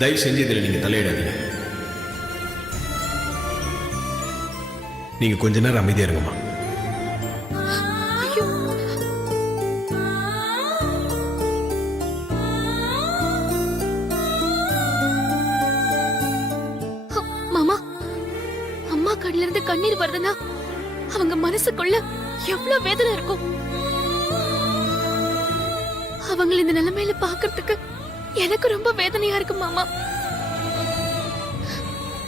தயவு செஞ்சு இதில் நீங்கள் தலையிடாதீங்க. நீங்கள் கொஞ்ச நேரம் அமைதியாக இருங்கம்மா. மாமா, அம்மா கண்ணில இருந்து கண்ணீர் வருதுன்னா அவங்க மனசுக்குள்ள எவ்வளவு வேதனை இருக்கும். அவங்களை இந்த நிலைமையில பாக்குறதுக்கு எனக்கு ரொம்ப வேதனையா இருக்கு மாமா.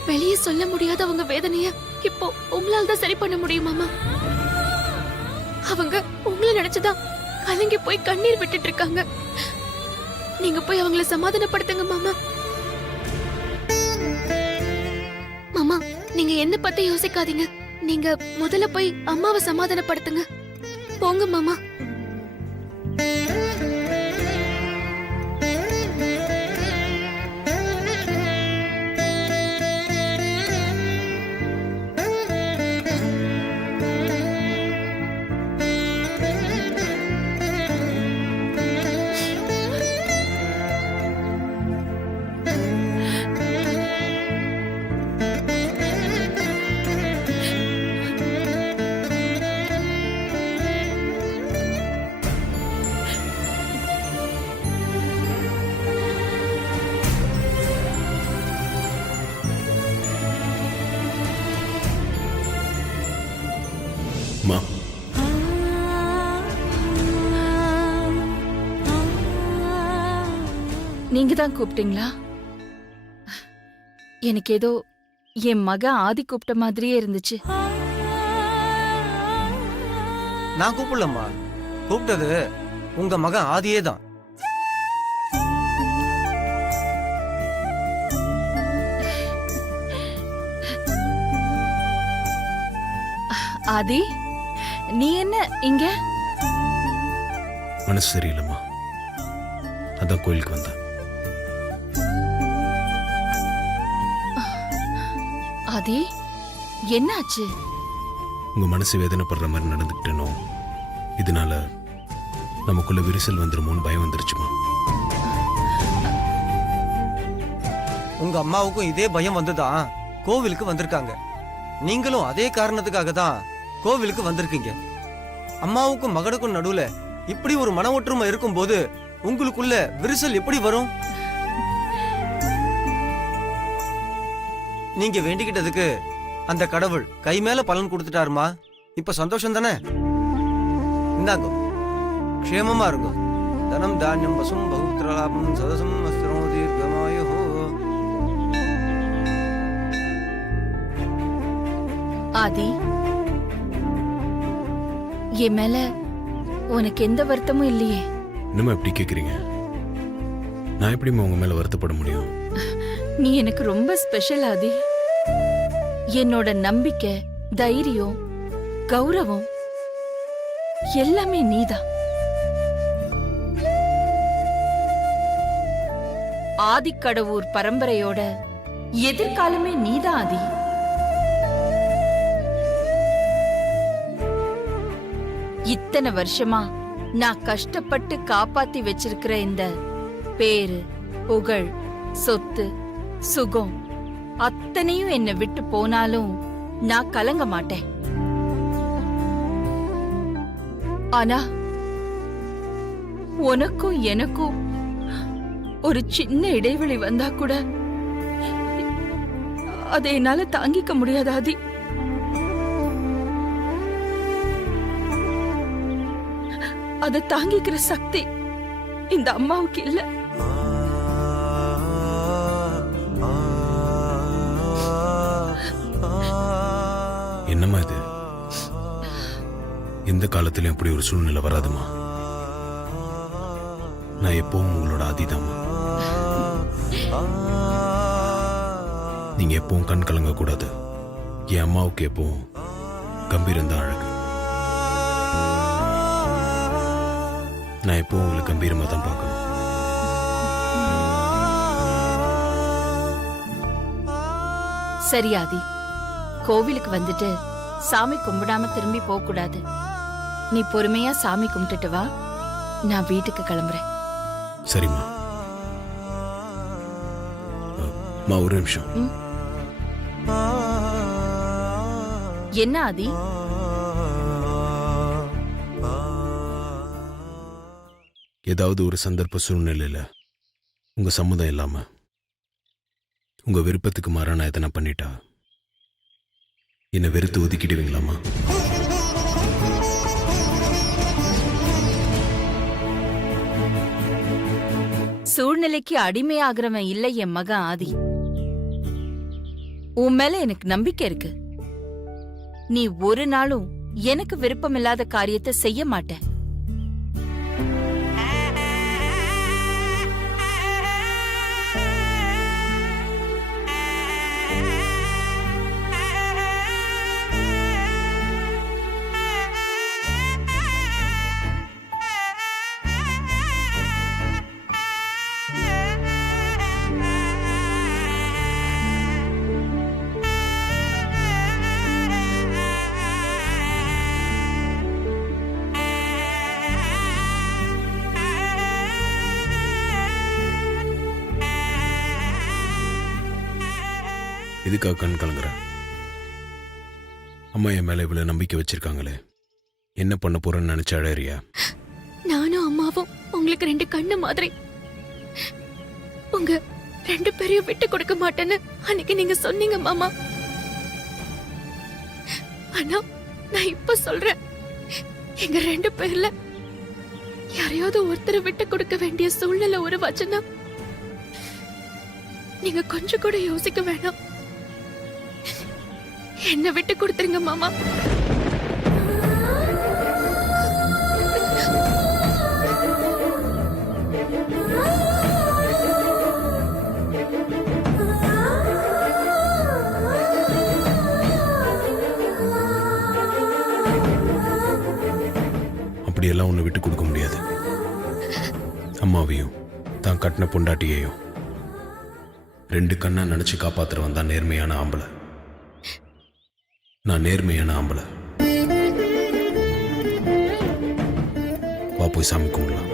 வெளியே சொல்ல முடியாத அவங்க வேதனைய இப்போ உங்களால தான் சரி பண்ண முடியும் மாமா. அவங்க உங்களை நினைச்சுதான் கலங்கி போய் கண்ணீர் விட்டுட்டு இருக்காங்க. நீங்க போய் அவங்கள சமாதானப்படுத்துங்க மாமா. மாமா, நீங்க என்ன பத்தி யோசிக்காதீங்க. நீங்க முதல்ல போய் அம்மாவை சமாதானப்படுத்துங்க. போங்க மாமா. அம்மா, நீங்க தான் கூப்பிட்டீங்களா? எனக்கு ஏதோ என் மக ஆதி கூப்பிட்ட மாதிரியே இருந்துச்சு. நான் கூப்பிடலம்மா, கூப்பிட்டது உங்க மகன் ஆதியே தான். ஆதி, நீ என்ன இங்க? மனசு சரியில்லைம்மா, அதான் கோயிலுக்கு வந்தேன். ஆதி, என்னாச்சு? உங்க மனசு வேதனைப்படுற மாதிரி நடந்துக்கிட்டேனோ, இதனால நமக்குள்ள விரிசல் வந்துருமோன்னு பயம் வந்துருச்சுமா. உங்க அம்மாவுக்கும் இதே பயம் வந்துதான் கோவிலுக்கு வந்திருக்காங்க. நீங்களும் அதே காரணத்துக்காக தான் கோவிலுக்கு வந்திருக்கீங்க. அம்மாவுக்கும் மகனுக்கும் நடுவுல இப்படி ஒரு மன ஒற்றுமை இருக்கும் போது உங்களுக்குள்ள விரிசல் எப்படி வரும்? நீங்க வேண்டிக்கிட்டதுக்கு அந்த கடவுள் கை மேல பலன் கொடுத்துட்டாருமா. இப்ப சந்தோஷம் தானே? இந்தாங்க, க்ஷேமமா இருங்க. தனம் தானியம் பசும் பகுத்ரலாபம் சதசம் அஸ்திரோ தீர்க்கமாயோ. ஆதி, என் மேல உனக்கு எந்த வருத்தமும் இல்லையே? என்னம்மா இப்படி கேக்குறீங்க? நான் எப்படிம்மா உங்க மேல வருத்தப்பட முடியும்? நீ எனக்கு ரொம்ப ஸ்பெஷல் ஆதி. என்னோட நம்பிக்கை, தைரியம், கௌரவம் எல்லாமே நீதான். ஆதிக்கடவுர் பரம்பரையோட எதிர்காலமே நீதான் ஆதி. இத்தனை வருஷமா நான் கஷ்டப்பட்டு காப்பாத்தி வச்சிருக்கிற இந்த பேரு, புகழ், சொத்து, சுகம் அத்தனையும் என்னை விட்டு போனாலும் நான் கலங்க மாட்டேன். ஆனா உனக்கும் எனக்கும் ஒரு சின்ன இடைவெளி வந்தா கூட அதை என்னால தாங்கிக்க முடியாது ஆதி. அதை தாங்கிக்கிற சக்தி இந்த அம்மாவுக்கு இல்ல. என்னம்மா இது? எந்த காலத்திலும் இப்படி ஒரு சூழ்நிலை வராதுமா. நான் எப்பவும் உங்களோட ஆதிதாம்மா. நீங்க எப்பவும் கண் கலங்க கூடாது. என் அம்மாவுக்கு எப்பவும் கம்பீரம் தான் அழகு. நான் எப்பவும் உங்களை கம்பீரமா தான் பார்க்கணும். சரி ஆதி, கோவிலுக்கு வந்துட்டு சாமி கும்பிடாம திரும்பி போக கூடாது. நீ பொறுமையா சாமி கும்பிட்டுட்டு வா, நான் வீட்டுக்கு கிளம்புறேன். சரிம்மா. ஒரு நிமிஷம். என்ன ஆதி? ஏதாவது ஒரு சந்தர்ப்ப சூழ்நிலையில உங்க சம்மதம் இல்லாம உங்க விருப்பத்துக்கு மாறான எதனா பண்ணிட்டா என்னை வெறுத்து ஒதுக்கிடுவீங்களாமா? சூழ்நிலைக்கு அடிமையாகிறவன் இல்லை என் மகன் ஆதி. உன் மேல எனக்கு நம்பிக்கை இருக்கு. நீ ஒரு நாளும் எனக்கு விருப்பமில்லாத காரியத்தை செய்ய மாட்ட. எதுக்காக கண் கலங்குற? அம்மா என் மேல இவ்வளவு நம்பிக்கை வச்சிருக்காங்களே, என்ன பண்ண போறேன்னு நினைச்ச அழறியா? நானும் அம்மாவும் உங்களுக்கு 2 கண்ணு மாதிரி. உங்க 2 பேரையும் விட்டு கொடுக்க மாட்டேன்னு அன்னைக்கு நீங்க சொன்னீங்க மாமா. ஆனா நான் இப்ப சொல்றேன், எங்க 2 பேர்ல யாரையாவது ஒருத்தரை விட்டு கொடுக்க வேண்டிய சூழ்நிலை உருவாச்சுன்னா நீங்க கொஞ்சம் கூட யோசிக்க வேணாம். என்ன விட்டு கொடுத்துருங்க மாமா. அப்படியெல்லாம் உன்னை விட்டு கொடுக்க முடியாது. அம்மாவையும் தான் கட்டின பொண்டாட்டியையும் 2 கண்ணா நினைச்சு காப்பாத்துறவன் தான் நேர்மையான ஆம்பளை. நான் நேர்மையான ஆம்பளை. வா போய் சாமி கும்பிடலாம்.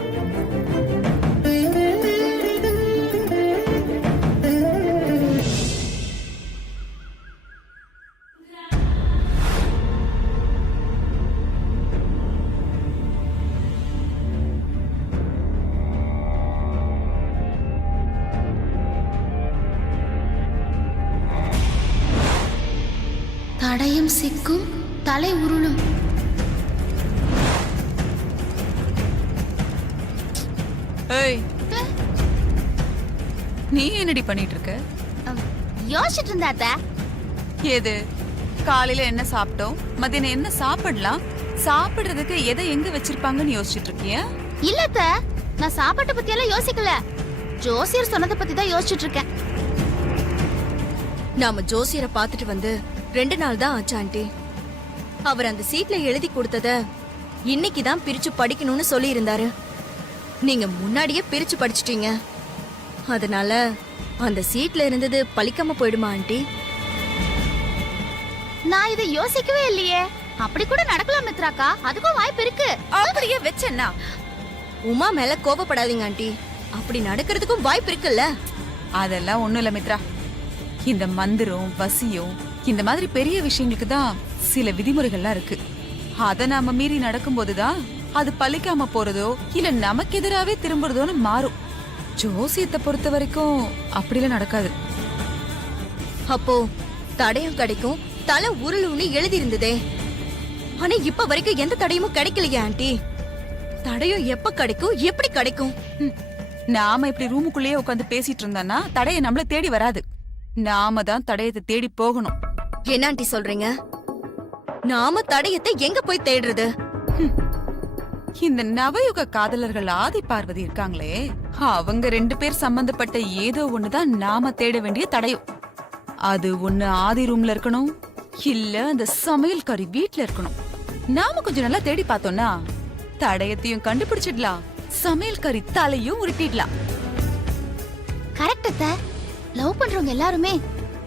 தடையும் சிக்கும் தலை உருளும். ஏய், நீ என்னடி பண்ணிட்டு இருக்க? யோசிச்சுட்டு இருந்தா ஏது காலையில என்ன சாப்பிட்டோம், மதியானம் என்ன சாப்பிடலாம், சாப்பிடுறதுக்கு எதை எங்க வச்சிருப்பாங்கன்னு யோசிச்சுட்டு இருக்கியா? இல்லத்த, நான் சாப்பாட்டை பத்தி எல்லாம் யோசிக்கல. ஜோசியர் சொன்னதை பத்தி தான் யோசிச்சுட்டு இருக்கேன். நாம ஜோசியரை பார்த்துட்டு வந்து 2 நாள் தான் ஆச்சு ஆண்டி. அவர் அந்த சீட்ல எழுதி கொடுத்தத இன்னைக்கு தான் பிரிச்சு படிக்கணும்னு சொல்லி இருந்தாரு. நீங்க முன்னாடியே பிரிச்சு படிச்சிட்டீங்க. அதனால அந்த சீட்ல இருந்தது பலிக்காம போயிடுமா ஆண்டி? நான் இதை யோசிக்கவே இல்லையே. அப்படி கூட நடக்கலாம் மித்ராக்கா, அதுக்கும் வாய்ப்பு இருக்கு. அப்படியே வச்சேன்னா உமா மேல கோபப்படாதீங்க ஆண்டி. அப்படி நடக்கிறதுக்கும் வாய்ப்பு இருக்குல்ல. அதெல்லாம் ஒண்ணும் இல்ல மித்ரா. இந்த மந்திரம் வசியம் இந்த மாதிரி பெரிய விஷயங்களுக்கு தான் சில விதிமுறைகள்லாம் இருக்கு. அத நாம மீறி நடக்கும்போதுதான் அது பலிக்காம போறதோ இல்ல நமக்கு எதிராவே திரும்புறதோன்னு மாறும். ஜோசியத்தை பொறுத்த வரைக்கும் அப்படிலாம் நடக்காது. அப்போ தடையும் கிடைக்கும், தலை உருளுன்னு எழுதி இருந்ததே. ஆனா இப்ப வரைக்கும் எந்த தடையும் கிடைக்கலையா ஆண்டி? தடையும் எப்ப கிடைக்கும், எப்படி கிடைக்கும்? நாம இப்படி ரூமுக்குள்ளேயே உட்காந்து பேசிட்டு இருந்தானா தடைய நம்மள தேடி வராது. நாம தான் தடயத்தை தேடி போகணும். என்ன ஆண்டி சொல்றீங்க? நாம தடயத்தை எங்க போய் தேடுறது? இந்த நவயுக காதலர்கள் ஆதி பார்வதி இருக்காங்களே, அவங்க 2 பேர் சம்பந்தப்பட்ட ஏதோ ஒண்ணுதான் நாம தேட வேண்டிய தடயம். அது ஒண்ணு ஆதி ரூம்ல இருக்கணும், இல்ல அந்த சமையல்காரி வீட்ல இருக்கணும். நாம கொஞ்சம் நல்லா தேடி பார்த்தோம்னா தடயத்தையும் கண்டுபிடிச்சிடலாம், சமையல்காரி தலையும் உருட்டிடலாம். கரெக்ட் அத்த. லவ் பண்றவங்க எல்லாருமே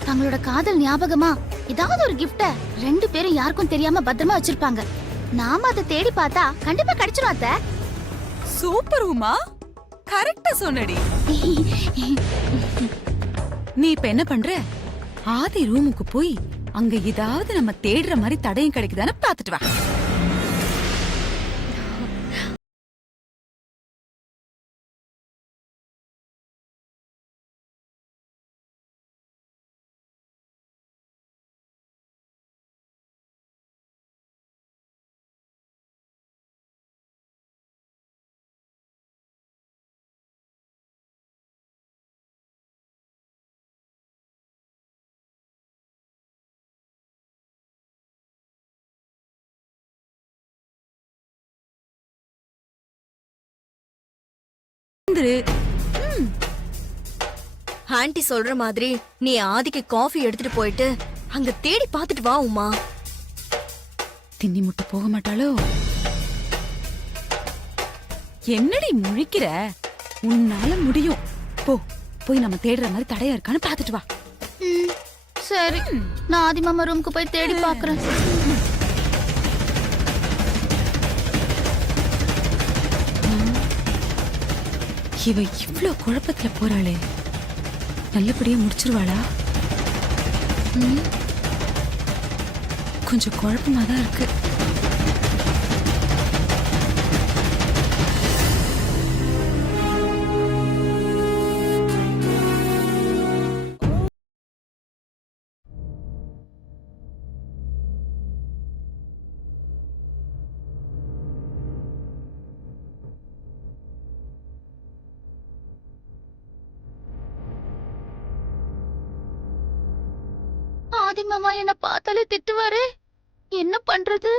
தங்களோட காதல் ஞாபகமா ஏதாவது ஒரு கிஃப்ட 2 பேரும் யாருக்கும் தெரியாம பத்திரமா வச்சிருப்பாங்க. நாம அதை தேடி பார்த்தா கண்டிப்பா கிடைச்சிரும் அத்த. சூப்பர் உமா, கரெக்டா சொன்னடி. நீ இப்ப என்ன பண்ற? ஆதி ரூமுக்கு போய் அங்க ஏதாவது நம்ம தேடுற மாதிரி தடயம் கிடைக்குதான்னு பாத்துட்டு வா. ஆன்ட்டி சொல்ற மாதிரி நீ ஆதிக்கு காஃபி எடுத்துட்டு போயிட்டு அங்க தேடி பாத்துட்டு வா உமா. தின்னி முட்டை போக மாட்டாளோ? என்னடி முழிக்கிற? உன்னால முடியும். போ, போய் நம்ம தேடுற மாதிரி தடையா இருக்கான்னு பாத்துட்டு வா. சரி, நான் ஆதி மாமா ரூமுக்கு போய் தேடி பாக்குறேன். இவ இவ்ளோ குழப்பத்துல போறாளே, நல்லபடியா முடிச்சிருவாளா? கொஞ்சம் குழப்பமா தான் இருக்கு. ஆதி மாமா என்ன பார்த்தாலே திட்டுவாரு. என்ன பண்றது?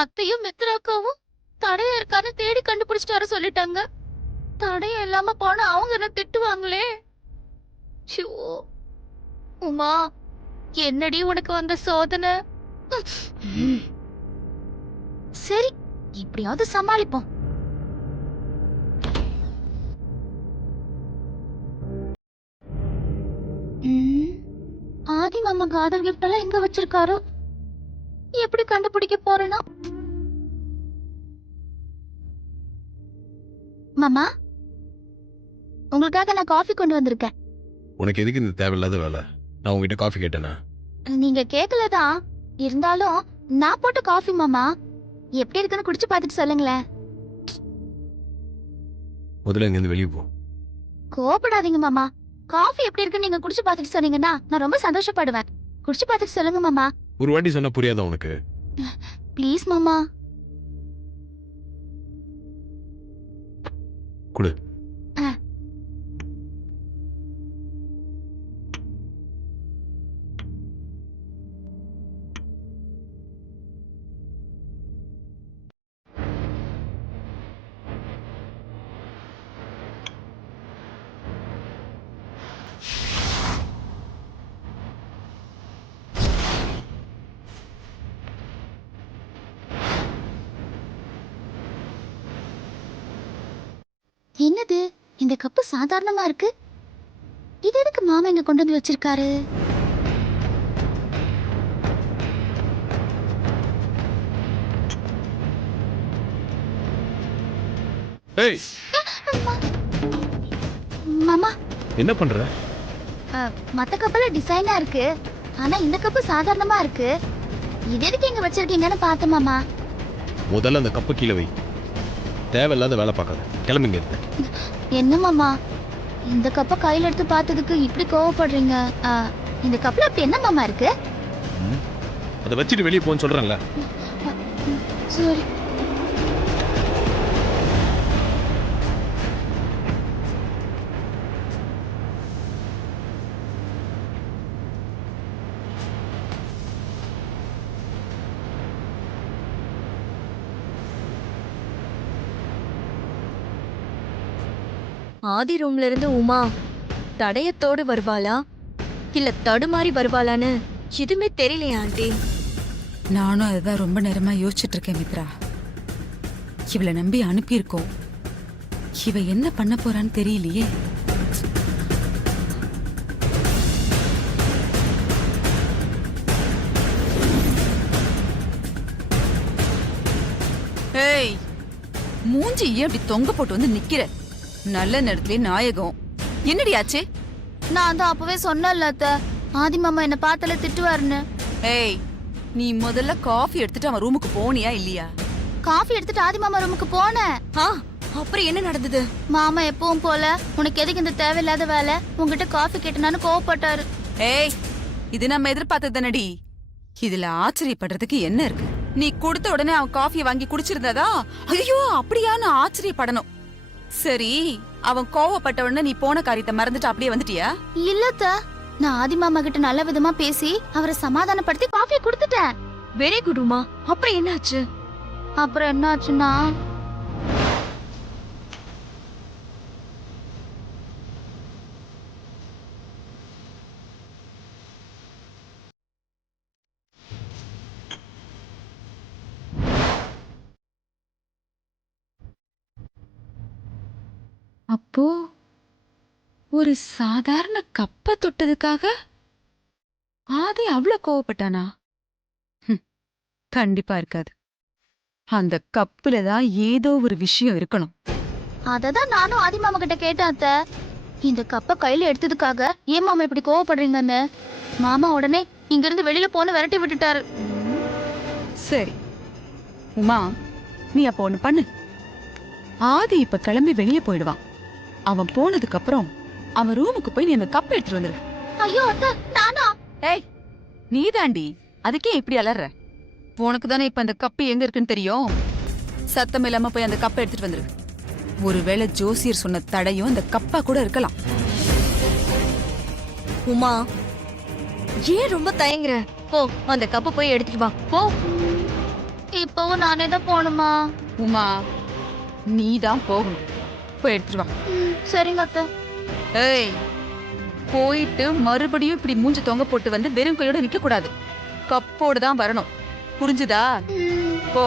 அத்தையும் மித்ராக்காவும் தடையா இருக்கான்னு தேடி கண்டுபிடிச்சிட்டு வர சொல்லிட்டாங்க. தடையம் இல்லாம போனா அவங்க என்ன திட்டுவாங்களே. ஷோ, உமா, என்னடி உனக்கு வந்த சோதனை? சரி, இப்படியாவது சமாளிப்போம். ஆதி மாமா காதல் கிஃப்ட் எல்லாம் எங்க வச்சிருக்காரோ? எப்படி கண்டுபிடிக்க போறேனா? மாமா, உங்களுக்காக நான் காஃபி கொண்டு வந்திருக்கேன். உனக்கு எதுக்கு இந்த தேவையில்லாத வேலை? நான் உங்ககிட்ட காஃபி கேட்டேனா? நீங்க கேக்கலதான், இருந்தாலும் நான் போட்ட காஃபி மாமா. எப்படி இருக்குன்னு குடிச்சு பார்த்துட்டு சொல்லுங்களேன். முதல்ல இங்கிருந்து வெளியே போ. கோபப்படாதீங்க மாமா. காஃபி எப்படி இருக்குன்னு நீங்க குடிச்சு பார்த்துட்டு சொன்னீங்கன்னா நான் ரொம்ப சந்தோஷப்படுவேன். குடிச்சு பார்த்துட்டு சொல்லுங்க மாமா. ஒரு வாட்டி சொன்னா புரியாதா உனக்கு? ப்ளீஸ் மாமா. குடு. என்னது, இந்த கப்பு சாதாரணமா இருக்கு. இது எதுக்கு மாமா இங்க கொண்டு வந்து வச்சிருக்காரு? ஏய், மாமா, என்ன பண்ற? மத்த கப்பல டிசைனா இருக்கு, ஆனா இந்த கப்பு சாதாரணமா இருக்கு. இது எதுக்கு இங்க வச்சிருக்கீங்கன்னு பார்த்தேன் மாமா. முதல்ல அந்த கப்பு கீழே வை. தேவையில்லாத வேலை பார்க்காத. கிளம்புங்க. என்ன மாமா, இந்த கப்பை கையில எடுத்து பார்த்ததுக்கு இப்படி கோவப்படுறீங்க? இந்த கப்ல அப்படி என்ன மாமா இருக்கு? அதை வச்சுட்டு வெளியே போன்னு சொல்றேன்ல. சரி. ஆதி ரூம்ல இருந்து உமா தடயத்தோடு வருவாளா இல்ல தடுமாறி வருவாளான்னு எதுவுமே தெரியலையா ஆண்டி? நானும் அதுதான் ரொம்ப நேரமா யோசிச்சுட்டு இருக்கேன் மித்ரா. இவளை நம்பி அனுப்பியிருக்கோம். இவ என்ன பண்ண போறான்னு தெரியலையே. ஏய், மூஞ்சி ஏன் அப்படி தொங்க போட்டு வந்து நிக்கிற? நல்ல நேரத்திலே நாயகம். என்னடி ஆச்சு? நான் தான் அப்பவே சொன்னேன்ல அத்தை, ஆதி மாமா என்ன பார்த்தால திட்டுவாருன்னு. ஏய், நீ முதல்ல காஃபி எடுத்துட்டு அவன் ரூமுக்கு போனியா இல்லையா? காஃபி எடுத்துட்டு ஆதி மாமா ரூமுக்கு போனேன். ஆ, அப்புறம் என்ன நடந்தது? மாமா எப்பவும் போல உனக்கு எதுக்கு இந்த தேவையில்லாத வேலை, உங்ககிட்ட காஃபி கேட்டனான்னு கோவப்பட்டாரு. ஏய், இது நம்ம எதிர்பார்த்தது தானடி. இதுல ஆச்சரியப்படுறதுக்கு என்ன இருக்கு? நீ கொடுத்த உடனே அவன் காஃபியை வாங்கி குடிச்சிருந்ததா? ஐயோ, அப்படியான்னு ஆச்சரியப்படணும். சரி, அவன் கோவப்பட்ட உடனே நீ போன காரியத்தை மறந்துட்டு அப்படியே வந்துட்டியா? இல்லத்த, நான் ஆதி மாமா கிட்ட நல்ல விதமா பேசி அவரை சமாதானப்படுத்தி காஃபியை கொடுத்துட்டேன். Very good Uma. அப்புறம் என்னாச்சு? அப்புறம் என்ன ஆச்சுன்னா, அப்போ ஒரு சாதாரண கப்ப தொட்டதுக்காக ஆதி அவ்வளவு கோவப்பட்டானா? கண்டிப்பா இருக்காது. அந்த கப்புல தான் ஏதோ ஒரு விஷயம் இருக்கணும். அததான் நானும் ஆதி மாமா கிட்ட கேட்டேன் அத்தை. இந்த கப்பை கையில எடுத்ததுக்காக ஏன் மாமா இப்படி கோவப்படுறீங்கன்னு. மாமா உடனே இங்க இருந்து வெளியில போன விரட்டி விட்டுட்டாரு. சரி உமா, நீ அப்ப ஒண்ணு பண்ணு. ஆதி இப்ப கிளம்பி வெளியே போயிடுவான். அவன் போனதுக்கு அப்புறம் அவன் ரூமுக்கு போய் நீ அந்த கப்பை எடுத்துட்டு வந்துரு. ஐயோ அத்தை, நானா? ஏய், நீதாண்டி. அதுக்கே இப்படி அலற? உனக்கு தானே இப்ப அந்த கப்பு எங்க இருக்குன்னு தெரியும். சத்தம் இல்லாம போய் அந்த கப்பை எடுத்துட்டு வந்துரு. ஒருவேளை ஜோசியர் சொன்ன தடையும் அந்த கப்பா கூட இருக்கலாம். உமா, ஏன் ரொம்ப தயங்குற? போ, அந்த கப்பை போய் எடுத்துட்டு வா. போ. இப்பவும் நானே தான் போகணுமா? உமா, நீதான் போகணும். போய் எடுத்துட்டு வா. சரிங்க அத்தை. ஏய், போயிட்டு மறுபடியும் இப்படி மூஞ்ச தொங்க போட்டு வந்து வெறும் கையோட நிக்க கூடாது. கப்போடு தான் வரணும். புரிஞ்சுதா? போ.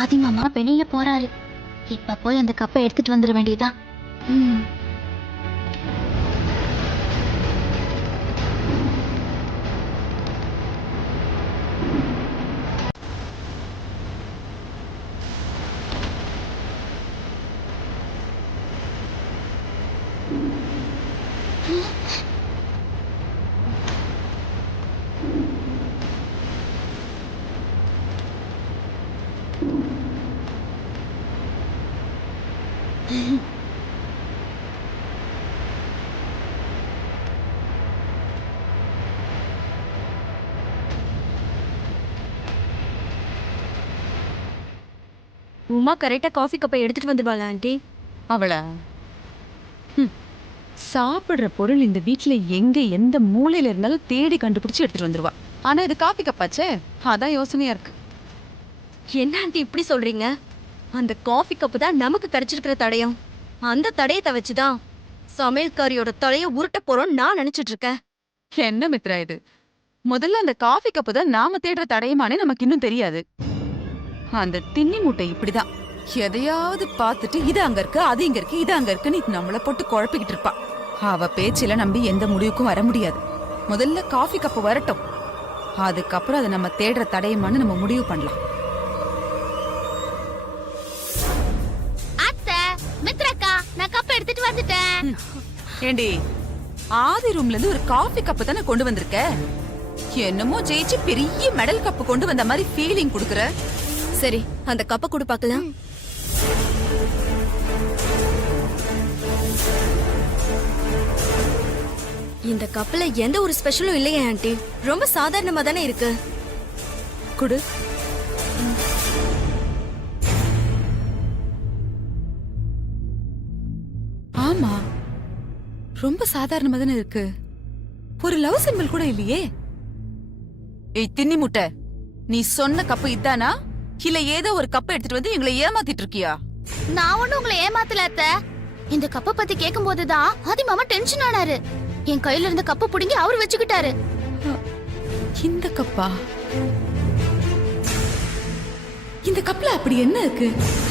ஆதி மாமா வெளியில போறாரு. இப்ப போய் அந்த கப்பை எடுத்துட்டு வந்துட வேண்டியதுதான். உமா கரெக்டா காஃபி கப்பை எடுத்துட்டு வந்துடுவாளா ஆண்டி? அவளா? சாப்பிடுற பொருள் இந்த வீட்ல எங்க எந்த மூலையில இருந்தாலும் தேடி கண்டுபிடிச்சு எடுத்துட்டு வந்துருவா. ஆனா இது காஃபி கப்பாச்சே, அதான் யோசனையா இருக்கு. என்ன ஆண்டி இப்படி சொல்றீங்க? அந்த காஃபி கப்பு தான் நமக்கு கிடைச்சிருக்கிற தடயம். அந்த தடயத்தை வச்சுதான் சமையல்காரியோட தலைய உருட்ட போறோம் நான் நினைச்சிட்டு இருக்கேன். என்ன மித்ரா இது? முதல்ல அந்த காஃபி கப்பு தான் நாம தேடுற தடயமானே நமக்கு இன்னும் தெரியாது. அந்த திண்ணி மூட்டை இப்படிதான் எதையாவது பார்த்துட்டு இது அங்க இருக்கு, அது இங்க இருக்கு, இது அங்க இருக்குன்னு நம்மள போட்டு குழப்பிக்கிட்டு இருப்பா. அவ பேச்சில நம்பி எந்த முடிவுக்கும் வர முடியாது. முதல்ல காஃபி கப்பு வரட்டும், அதுக்கப்புறம் அதை நம்ம தேடுற தடயமான்னு நம்ம முடிவு பண்ணலாம். அத்தை, மித்ரக்கா, நான் கப்பை எடுத்துட்டு வந்துட்டேன். ஏண்டி, ஆதி ரூம்ல இருந்து ஒரு காஃபி கப்பு தானே கொண்டு வந்திருக்க? என்னமோ ஜெயிச்சு பெரிய மெடல் கப்பு கொண்டு வந்த மாதிரி ஃபீலிங் குடுக்குற. சரி, அந்த கப்பை கொடு பார்க்கலாம். இந்த கப்பல எந்த ஒரு ஸ்பெஷலும் இல்லையே ஆண்டி. ரொம்ப சாதாரணமா தானே இருக்கு. குடு. ஆமா, ரொம்ப சாதாரணமா தானே இருக்கு. ஒரு லவ் சிம்பிள் கூட இல்லையே. ஏய் தின்னி முட்டை, நீ சொன்ன கப்பு இதானா இல்ல ஏதோ ஒரு கப்பை எடுத்துட்டு வந்து எங்களை ஏமாத்திட்டு இருக்கியா? நான் ஒண்ணும் உங்களை ஏமாத்தல அத்தை. இந்த கப்பை பத்தி கேட்கும் போதுதான் ஆதி மாமா டென்ஷன் ஆனாரு. என் கையில இருந்த கப்பை புடுங்கி அவர் வச்சுக்கிட்டாரு. இந்த கப்பா? இந்த கப்ல அப்படி என்ன இருக்கு?